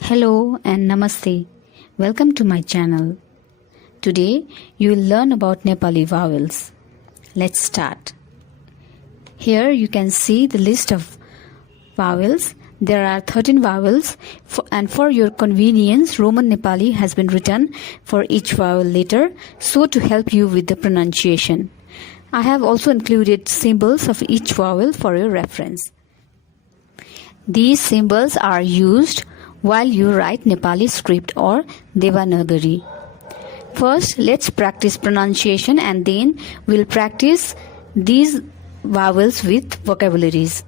Hello and Namaste. Welcome to my channel. Today you will learn about Nepali vowels. Let's start. Here you can see the list of vowels. There are 13 vowels and for your convenience Roman Nepali has been written for each vowel letter so to help you with the pronunciation. I have also included symbols of each vowel for your reference. These symbols are used while you write Nepali script or Devanagari. First, let's practice pronunciation and then we'll practice these vowels with vocabularies.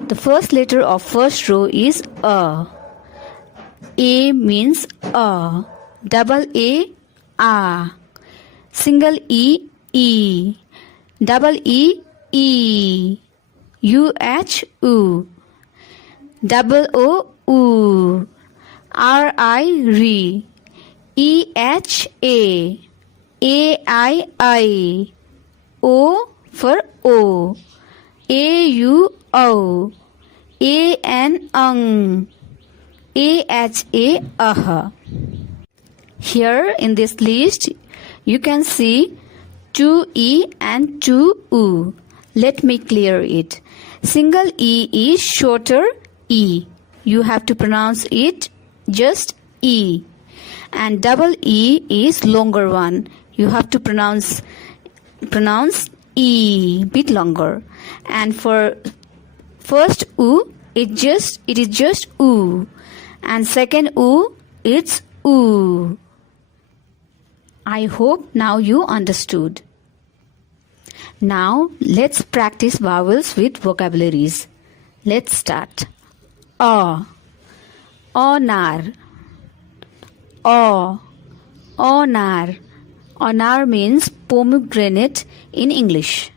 The first letter of first row is A. A means A. Double A. Single E. Double E. UH U. Double O U. RI EHA. AI. O for O. AU AN AHA. Here in this list you can see 2 E and 2 U. Let me clear it. Single E is shorter E. You have to pronounce it just E. And double E is longer one. You have to pronounce E bit longer. And for first U, it is just U. And second U, it's U. I hope now you understood. Now let's practice vowels with vocabularies. Let's start. A. Onar. Onar. Onar means pomegranate in English.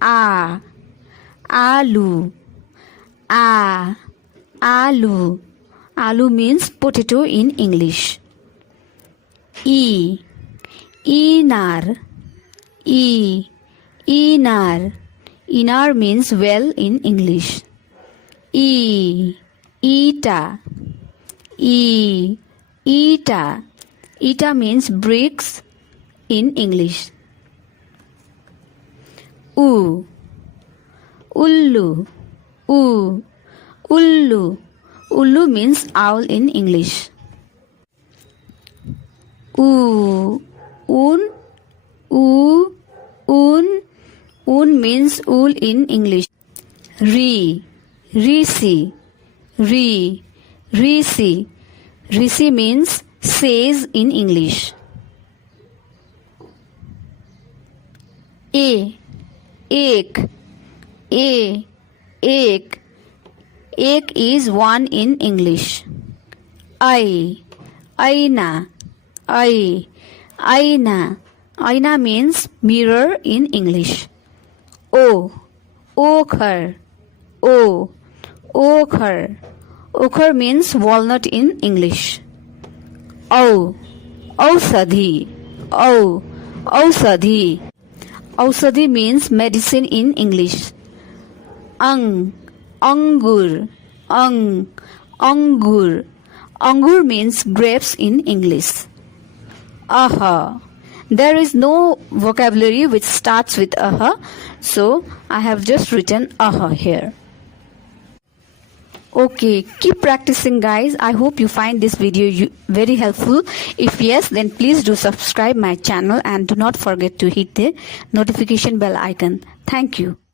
A. Alu. Alu. Alu means potato in English. E. Inar. Inar. Inar means well in English. Eta. Eta means bricks in English. Ullu. Ullu means owl in English. Un means wool in English. Risi means says in English. Ek is one in English. Aina means mirror in English. Ochre means walnut in English. Ausadhi means medicine in English. Angur means grapes in English. Aha. There is no vocabulary which starts with aha, so I have just written aha here. Okay, keep practicing guys. I hope you find this video very helpful. If yes, then please do subscribe my channel and do not forget to hit the notification bell icon. Thank you.